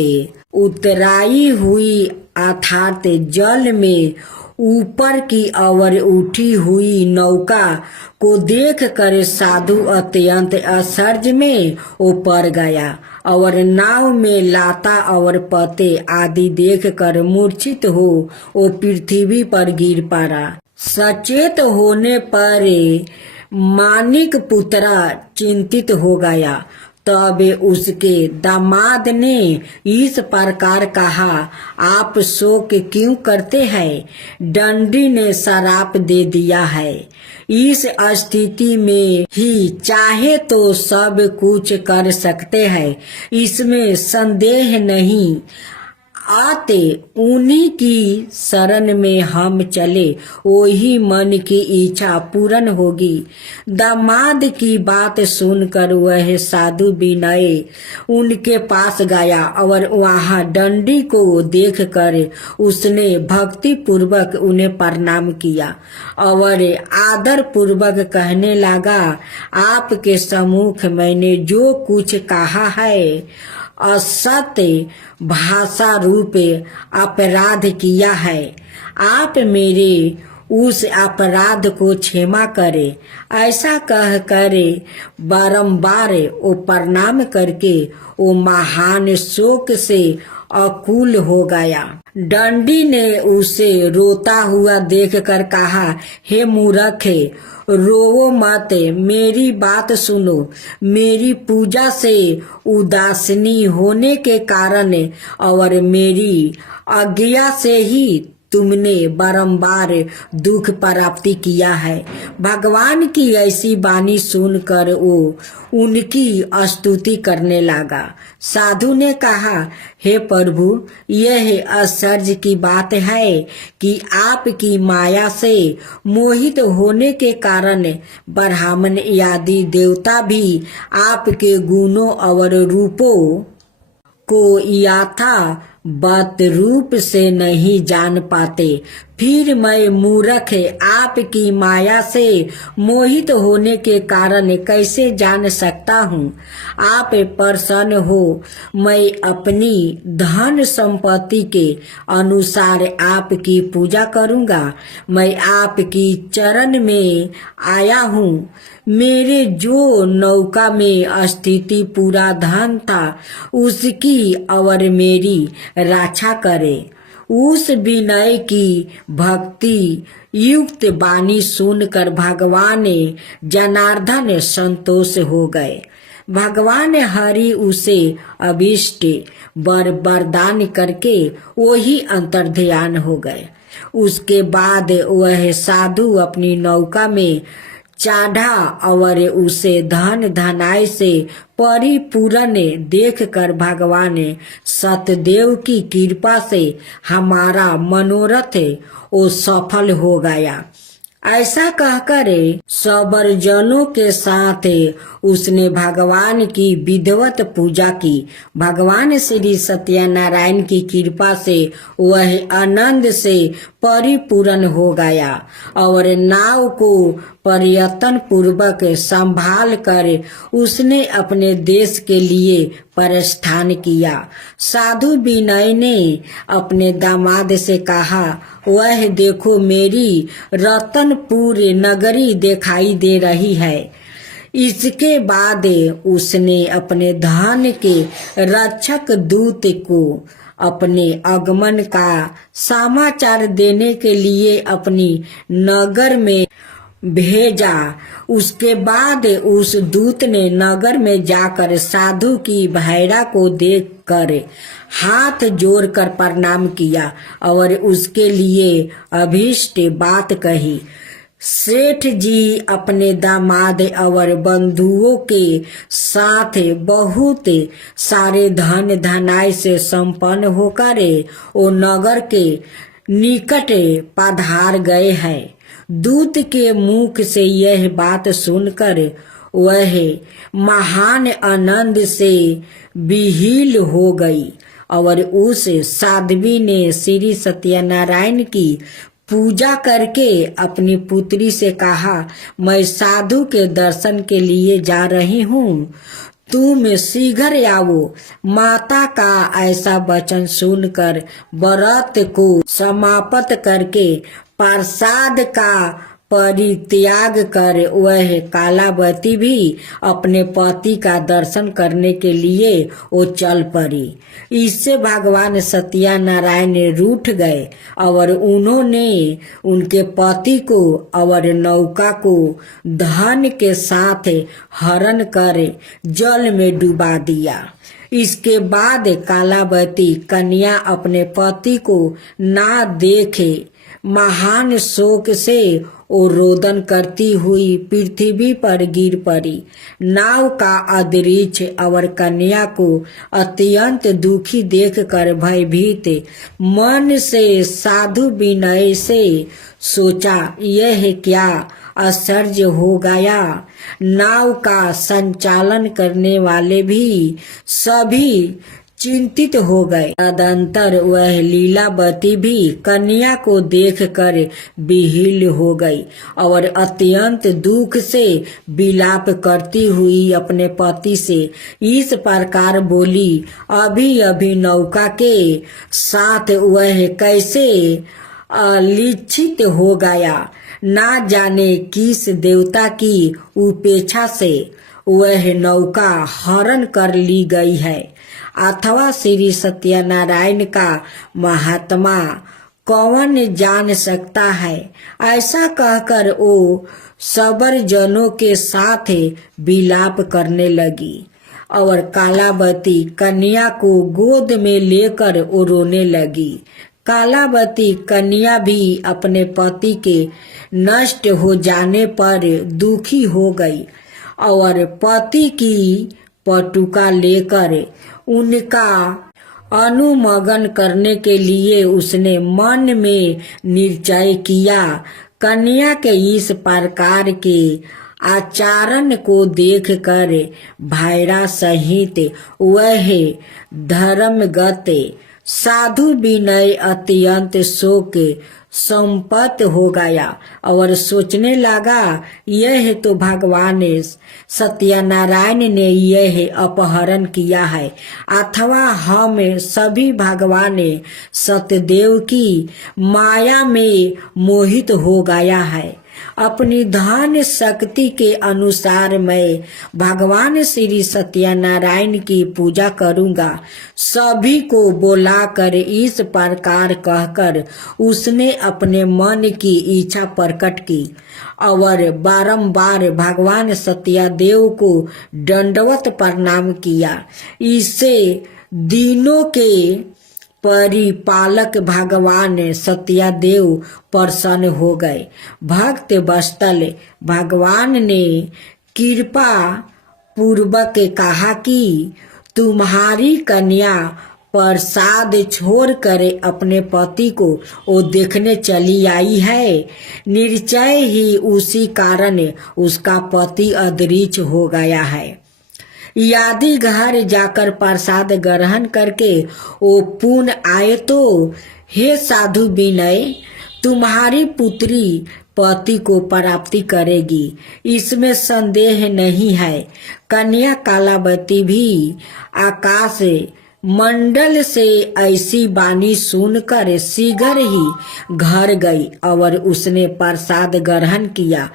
उतराई हुई अर्थात जल में ऊपर की ओर उठी हुई नौका को देखकर साधु अत्यंत आश्चर्य में पड़ गया और नाव में लाता और पते आदि देखकर मूर्छित हो वो पृथ्वी पर गिर पड़ा। सचेत होने पर मानिक पुत्रा चिंतित हो गया। तब उसके दामाद ने इस प्रकार कहा, आप शोक क्यों करते हैं? दंडी ने श्राप दे दिया है। इस स्थिति में ही चाहे तो सब कुछ कर सकते हैं, इसमें संदेह नहीं। आते उन्हीं की शरण में हम चले, वही मन की इच्छा पूर्ण होगी। दामाद की बात सुनकर वह साधु विनय उनके पास गया और वहां दंडी को देखकर उसने भक्ति पूर्वक उन्हें प्रणाम किया और आदर पूर्वक कहने लगा, आपके सम्मुख मैंने जो कुछ कहा है असत्य भाषा रूप अपराध किया है। आप मेरे उस अपराध को क्षमा करे। ऐसा कह कर बारंबार वो प्रणाम करके वो महान शोक से अकुल हो गया। दंडी ने उसे रोता हुआ देखकर कहा, हे मूर्ख, रोवो मत, मेरी बात सुनो। मेरी पूजा से उदासीनी होने के कारण और मेरी आज्ञा से ही तुमने बारंबार दुख प्राप्ति किया है। भगवान की ऐसी वाणी सुनकर वो उनकी स्तुति करने लगा। साधु ने कहा, हे प्रभु, यह आश्चर्य की बात है कि आपकी माया से मोहित होने के कारण ब्राह्मण आदि देवता भी आपके गुणों और रूपों को यथावत रूप से नहीं जान पाते, फिर मैं मूर्ख आपकी माया से मोहित होने के कारण कैसे जान सकता हूँ। आप प्रसन्न हो, मैं अपनी धन संपत्ति के अनुसार आपकी पूजा करूँगा। मैं आपकी चरण में आया हूँ। मेरे जो नौका में स्थिति पूरा धन था उसकी और मेरी रक्षा करे। उस विनय की भक्ति युक्त वाणी सुनकर भगवान जनार्दन संतोष हो गए। भगवान हरि उसे अभीष्ट वरदान करके वही अंतर्ध्यान हो गए। उसके बाद वह साधु अपनी नौका में चढ़ा और उसे धन धनाय से परिपूर्ण देखकर भगवान सतदेव की कृपा से हमारा मनोरथ वो सफल हो गया। ऐसा कहकर सबरजनों के साथ उसने भगवान की विधिवत पूजा की। भगवान श्री सत्यनारायण की कृपा से वह आनंद से परिपूर्ण हो गया और नाव को प्रयत्न पूर्वक संभाल कर उसने अपने देश के लिए प्रस्थान किया। साधु विनय ने अपने दामाद से कहा, वह देखो मेरी रतनपुर नगरी दिखाई दे रही है। इसके बाद उसने अपने धन के रक्षक दूत को अपने आगमन का समाचार देने के लिए अपनी नगर में भेजा। उसके बाद उस दूत ने नगर में जाकर साधु की भैरा को देखकर हाथ जोड़कर प्रणाम किया और उसके लिए अभीष्ट बात कही। सेठ जी अपने दामाद और बंधुओं के साथ बहुत सारे धन धनाय से संपन्न होकर वो नगर के निकट पधार गए हैं। दूत के मुख से यह बात सुनकर वह महान आनंद से विहील हो गई और उस साध्वी ने श्री सत्यनारायण की पूजा करके अपनी पुत्री से कहा, मैं साधु के दर्शन के लिए जा रही हूँ, तुम शीघ्र आओ। माता का ऐसा वचन सुनकर व्रत को समाप्त करके प्रसाद का परित्याग कर वह कालावती भी अपने पति का दर्शन करने के लिए वो चल पड़ी। इससे भगवान सत्यनारायण रूठ गए और उन्होंने उनके पति को और नौका को धन के साथ हरण कर जल में डुबा दिया। इसके बाद कालावती कन्या अपने पति को ना देखे महान शोक से वो रोदन करती हुई पृथ्वी पर गिर पड़ी। नाव का अदृश्य और कन्या को अत्यंत दुखी देखकर भयभीत मन से साधु विनय से सोचा, यह क्या आश्चर्य हो गया। नाव का संचालन करने वाले भी सभी चिंतित हो गए। तदंतर वह लीलावती भी कन्या को देखकर विहील हो गई और अत्यंत दुख से विलाप करती हुई अपने पति से इस प्रकार बोली, अभी अभी नौका के साथ वह कैसे अलिच्छित हो गया। ना जाने किस देवता की उपेक्षा से वह नौका हरण कर ली गई है, अथवा श्री सत्यनारायण का महात्मा कौन जान सकता है। ऐसा कहकर वो सबर-जनों के साथ विलाप करने लगी और कालावती कन्या को गोद में लेकर वो रोने लगी। कालावती कन्या भी अपने पति के नष्ट हो जाने पर दुखी हो गई और पति की पटुका लेकर उनका अनुमगन करने के लिए उसने मन में निश्चय किया। कन्या के इस प्रकार के आचरण को देखकर भैरा सहित वह धर्मगत साधु विनय अत्यंत शोक संपत्ति हो गया और सोचने लगा, यह तो भगवान सत्यनारायण ने यह अपहरण किया है, अथवा हम सभी भगवान सत्यदेव की माया में मोहित हो गया है। अपनी धन शक्ति के अनुसार मैं भगवान श्री सत्यनारायण की पूजा करूंगा। सभी को बुलाकर इस प्रकार कहकर उसने अपने मन की इच्छा प्रकट की और बारंबार भगवान सत्यदेव को दंडवत प्रणाम किया। इससे दिनों के परिपालक भगवान सत्यदेव प्रसन्न हो गए। भक्त वत्सल भगवान ने कृपा पूर्वक कहा कि तुम्हारी कन्या प्रसाद छोड़कर अपने पति को वो देखने चली आई है। निश्चय ही उसी कारण उसका पति अदृश्य हो गया है। यदि घर जाकर प्रसाद ग्रहण करके वो पुण्य आए तो हे साधु विनय, तुम्हारी पुत्री पति को प्राप्ति करेगी, इसमें संदेह नहीं है। कन्या कालावती भी आकाश मंडल से ऐसी वाणी सुनकर शीघ्र ही घर गई और उसने प्रसाद ग्रहण किया।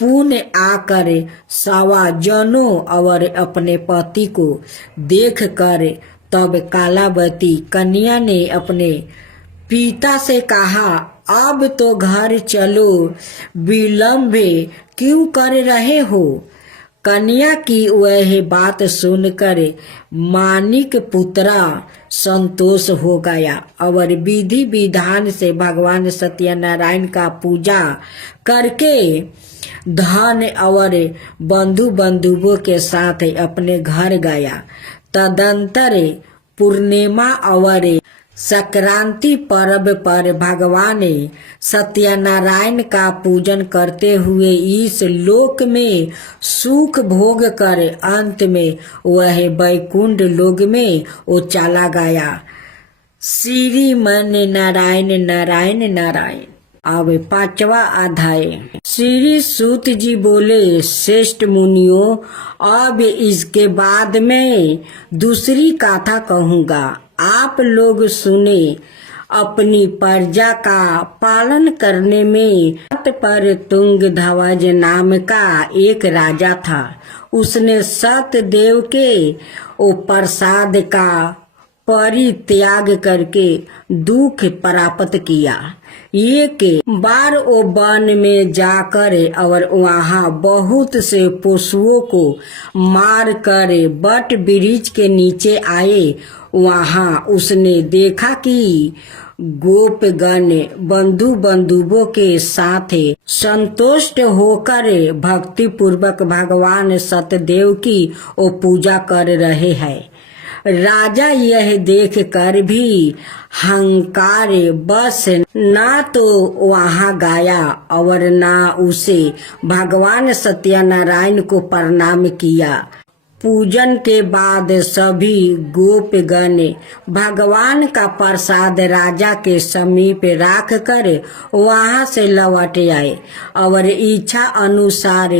पुण्य आकर सवा जनों और अपने पति को देख कर तब कालावती कन्या ने अपने पिता से कहा, अब तो घर चलो, विलंब क्यों कर रहे हो। कन्या की वह बात सुनकर मानिक पुत्रा संतोष हो गया और विधि विधान से भगवान सत्यनारायण का पूजा करके धन और बंधु बंधुओं के साथ अपने घर गया। तदंतर पूर्णिमा और संक्रांति पर्व पर भगवान सत्यनारायण का पूजन करते हुए इस लोक में सुख भोग कर अंत में वह वैकुंठ लोक में वो चला गया। श्रीमन नारायण नारायण नारायण। अब 5वां अध्याय। श्री सूत जी बोले, श्रेष्ठ मुनियों, अब इसके बाद मैं दूसरी कथा कहूँगा, आप लोग सुने। अपनी प्रजा का पालन करने में पर तुंगध्वज नाम का एक राजा था। उसने सत्यदेव के ओ प्रसाद का परित्याग करके दुख प्राप्त किया। एक बार वो वन में जाकर और वहाँ बहुत से पशुओं को मार कर बट वृक्ष के नीचे आए। वहाँ उसने देखा कि गोपगण बंधु बंधुओं के साथ संतुष्ट होकर भक्ति पूर्वक भगवान सत्यदेव की वो पूजा कर रहे हैं। राजा यह देख कर भी हंकार बस ना तो वहाँ गया और ना उसे भगवान सत्यनारायण को प्रणाम किया। पूजन के बाद सभी गोपगण भगवान का प्रसाद राजा के समीप रख कर वहाँ से लौट आए और इच्छा अनुसार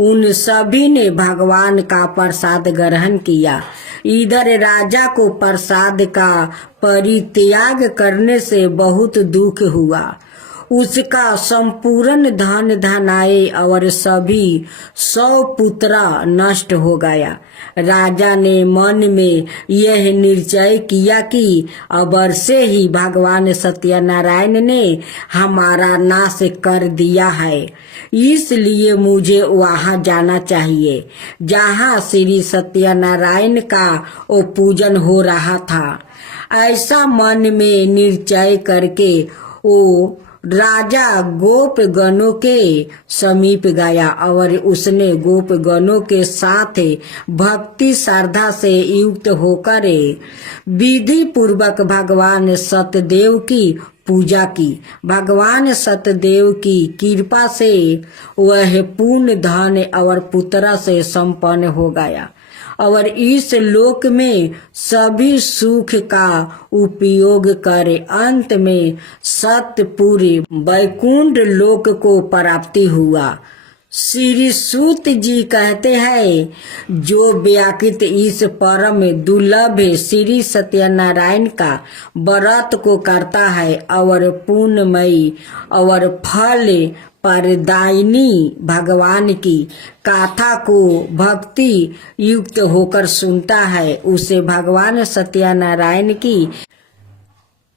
उन सभी ने भगवान का प्रसाद ग्रहण किया। इधर राजा को प्रसाद का परित्याग करने से बहुत दुख हुआ। उसका संपूर्ण धन धनाए और सभी 100 पुत्र नष्ट हो गया। राजा ने मन में यह निश्चय किया कि अब से ही भगवान सत्यनारायण ने हमारा नाश कर दिया है, इसलिए मुझे वहाँ जाना चाहिए जहाँ श्री सत्यनारायण का वो पूजन हो रहा था। ऐसा मन में निश्चय करके वो राजा गोपगणों के समीप गया और उसने गोपगणों के साथ भक्ति श्रद्धा से युक्त होकर विधि पूर्वक भगवान सत्यदेव की पूजा की। भगवान सत्यदेव की कृपा से वह पूर्ण धन और पुत्र से संपन्न हो गया और इस लोक में सभी सुख का उपयोग करे। अंत में सतपुरी वैकुंठ लोक को प्राप्ति हुआ। श्री सूत जी कहते हैं, जो व्याकृत इस परम दुर्लभ श्री सत्यनारायण का व्रत को करता है और पुण्यमयी और फल परदायिनी भगवान की गाथा को भक्ति युक्त होकर सुनता है, उसे भगवान सत्यनारायण की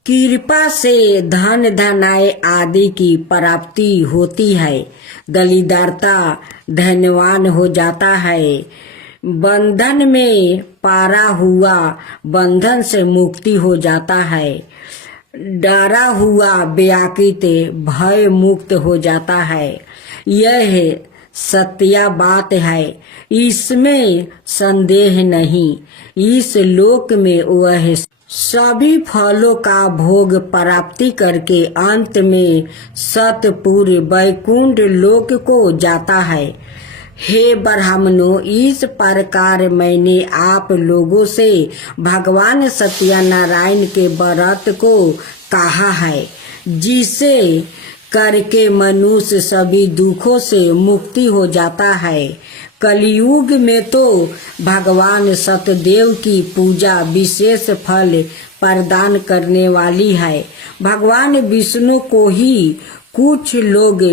कृपा से धन धनाय आदि की प्राप्ति होती है। दलिदारता धनवान हो जाता है। बंधन में पारा हुआ बंधन से मुक्ति हो जाता है। डरा हुआ व्याकृत भय मुक्त हो जाता है। यह सत्या बात है, इसमें संदेह नहीं। इस लोक में वह सभी फलों का भोग प्राप्ति करके अंत में सतपुर वैकुंठ लोक को जाता है। हे ब्राह्मणों, इस प्रकार मैंने आप लोगों से भगवान सत्यनारायण के व्रत को कहा है, जिसे करके मनुष्य सभी दुखों से मुक्ति हो जाता है। कलयुग में तो भगवान सतदेव की पूजा विशेष फल प्रदान करने वाली है। भगवान विष्णु को ही कुछ लोग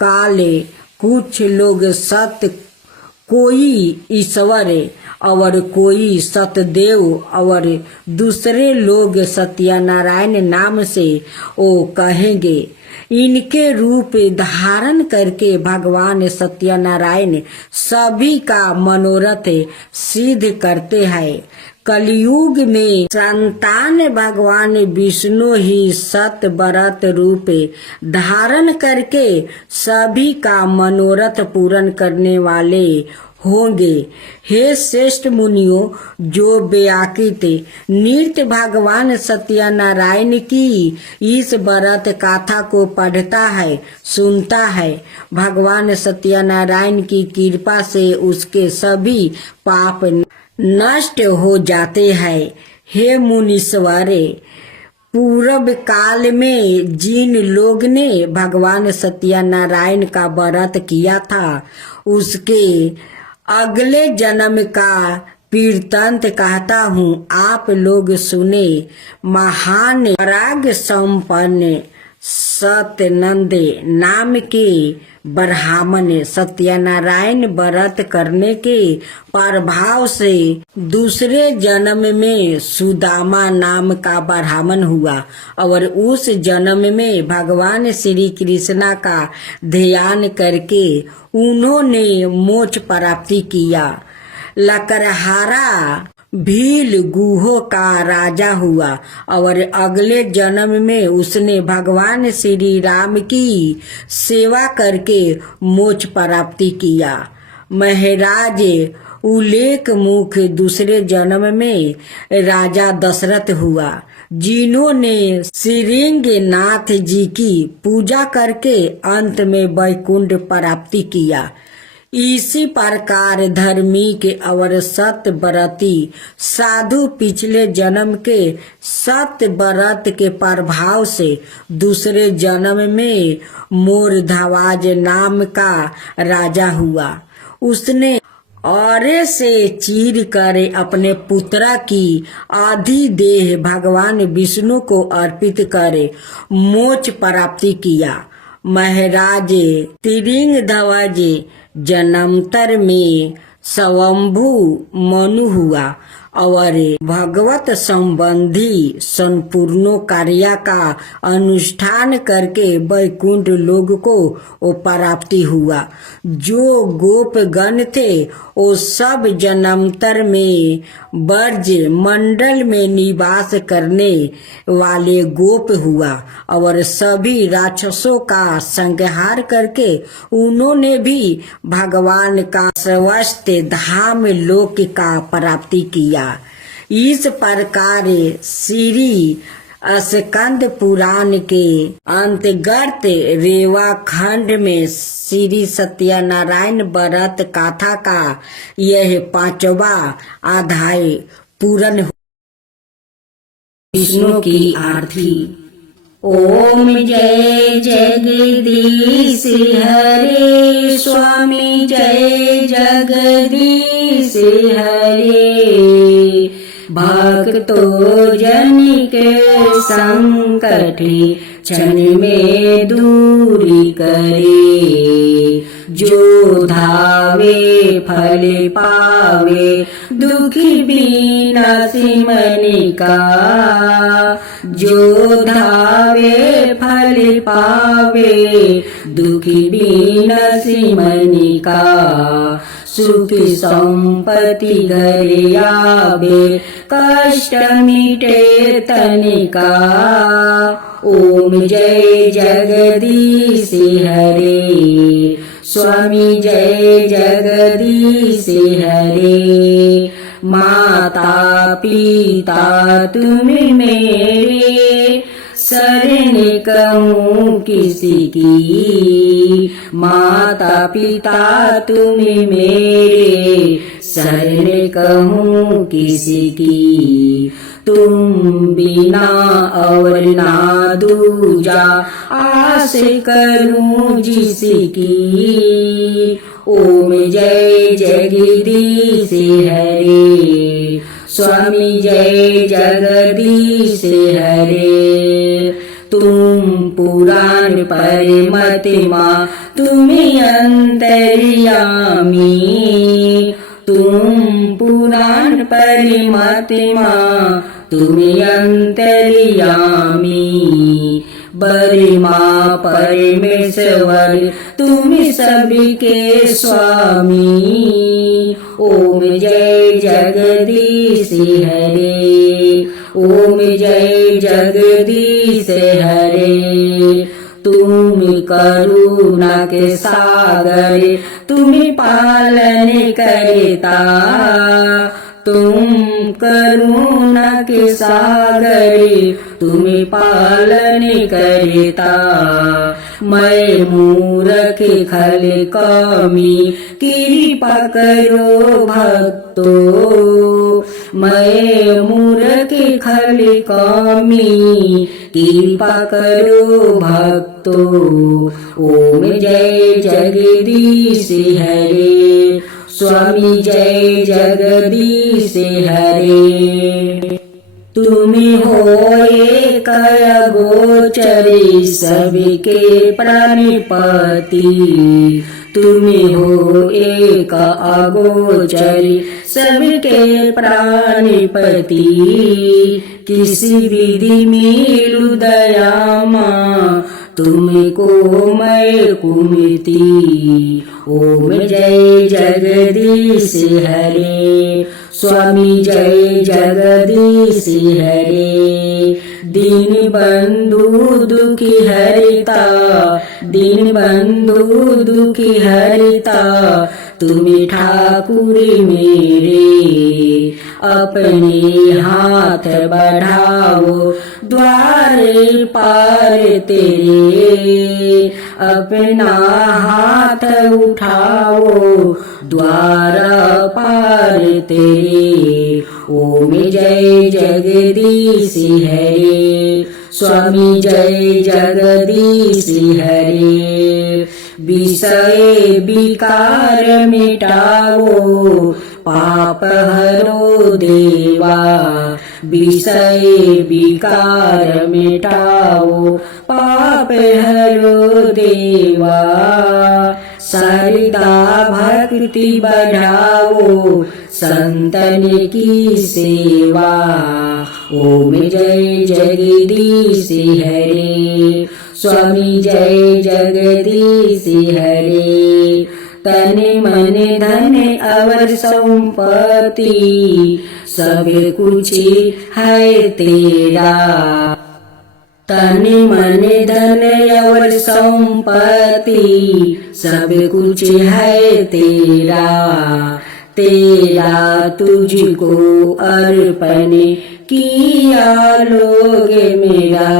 काले, कुछ लोग सत्य, कोई ईश्वर और कोई सतदेव और दूसरे लोग सत्यनारायण नाम से वो कहेंगे। इनके रूप धारण करके भगवान सत्यनारायण सभी का मनोरथ सिद्ध करते हैं। कलयुग में संतान भगवान विष्णु ही सत व्रत रूप धारण करके सभी का मनोरथ पूर्ण करने वाले होंगे। हे श्रेष्ठ मुनियों, जो व्याकृत नृत्य भगवान सत्यनारायण की इस व्रत गाथा को पढ़ता है, सुनता है, भगवान सत्यनारायण की कृपा से उसके सभी पाप नष्ट हो जाते हैं। हे मुनीश्वरे, पूर्व काल में जिन लोग ने भगवान सत्यनारायण का व्रत किया था, उसके अगले जन्म का वृत्तांत कहता हूँ, आप लोग सुने। महान पराग संपन्न सत्यनंद नाम के ब्राह्मण सत्यनारायण व्रत करने के प्रभाव से दूसरे जन्म में सुदामा नाम का ब्राह्मण हुआ और उस जन्म में भगवान श्री कृष्णा का ध्यान करके उन्होंने मोक्ष प्राप्ति किया। लकड़हारा भील गुहो का राजा हुआ और अगले जन्म में उसने भगवान श्री राम की सेवा करके मोक्ष प्राप्ति किया। महाराज उल्लेख मुख दूसरे जन्म में राजा दशरथ हुआ, जिन्होंने श्रृंगनाथ जी की पूजा करके अंत में वैकुंठ प्राप्ति किया। इसी प्रकार धार्मिक और सत्य व्रती साधु पिछले जन्म के सत्य व्रत के प्रभाव से दूसरे जन्म में मोरधवाज नाम का राजा हुआ। उसने औरे से चीर कर अपने पुत्रा की आधी देह भगवान विष्णु को अर्पित कर मोक्ष प्राप्ति किया। महाराज त्रिंगध्वज जन्मांतर में स्वयंभू मनु हुआ और भगवत संबंधी संपूर्ण कार्य का अनुष्ठान करके वैकुंठ लोक को प्राप्ति हुआ। जो गोप गण थे वो सब जन्मांतर में ब्रज मंडल में निवास करने वाले गोप हुआ और सभी राक्षसों का संहार करके उन्होंने भी भगवान का स्वस्थ धाम लोक का प्राप्ति किया। इस प्रकार श्री स्कंद पुराण के अंतर्गत रेवा खंड में श्री सत्यनारायण व्रत कथा का यह 5वां अध्याय पूर्ण हो। विष्णु की आरती। ओम जय जगदीश हरे स्वामी जय जगदीश हरे। भक्तों जन के संकट क्षण में दूरी करे। जो धावे फल पावे दुखी विनाशी मन का। जो धावे फल पावे दुखी विनाशी मन का। सुख संपत्ति घर आवे कष्ट मिटे तनिका। ओम जय जगदीश हरे स्वामी जय जगदीश हरे। माता पिता तुम मेरे शरण कहूँ किसी की। माता पिता तुम मेरे शरण कहूँ किसी की। तुम बिना और ना दूजा आस करूं जिसकी। ओम जय जगदीश हरे स्वामी जय जगदीश हरे। तुम पुराण परमात्मा तुम अंतर्यामी। तुम पुराण परमात्मा तुम अंतर्यामी। बर्मा परमेश्वर तुम सबके स्वामी। ओम जय जगदीश हरे ओम जय जगदीश हरे। तुम करुणा के सागर तुम पालन करता। तुम करुणा के सागर तुम पालन करता। मैं मूर्ख खल कमी कृपा करो भक्तो। मैं मूर्ख खल कमी कृपा करो भक्तो। ओम जय जगदीश हरे स्वामी जय जगदीश हरे। तुम हो एक गोचरी सबके प्राणपति। तुम हो एक अगोचरी सबके प्राणपति। किसी विधि मिलु दयामा तुमको मैं कुमति। ओम जय जगदीश हरे स्वामी जय जगदीश हरे। दीन बंधु दुखी हरिता दीन बंधु दुखी हरिता। तुम ठाकुर मेरे अपने हाथ बढ़ाओ द्वार पार तेरे। अपना हाथ उठाओ द्वार पार तेरे। ओम जय जगदीश हरे स्वामी जय जगदीश हरे। विषय विकार मिटाओ पाप हरो देवा। विषय विकार मिटाओ पाप हरो देवा। सरदा भक्ति बढ़ाओ संतन की सेवा। ओम जय जगदीश हरे स्वामी जय जगदीश हरे। तन मन धन अवर संपत्ति सब कुछ है तेरा। तन मन धन और संपत्ति सब कुछ है तेरा। तेरा तुझको अर्पण किया लोगे मेरा,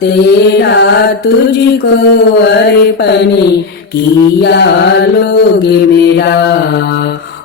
तेरा तुझको अर्पण किया लोगे मेरा।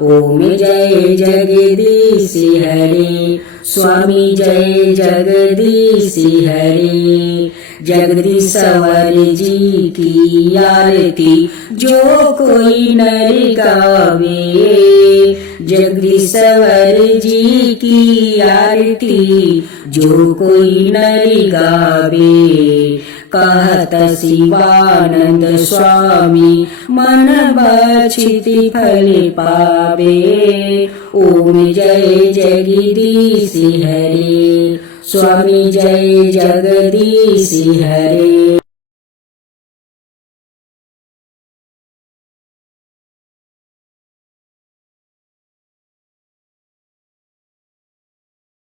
ओम जय जगदीश हरे, स्वामी जय जगदीश हरे। जगदीश्वर जी की आरती जो कोई नर गावे, जगदीश्वर जी की आरती जो कोई नर गावे। कहत शिवानंद स्वामी मन बछिति फल पावे। ओम जय जगदीश हरे, स्वामी जय जगदीश हरे।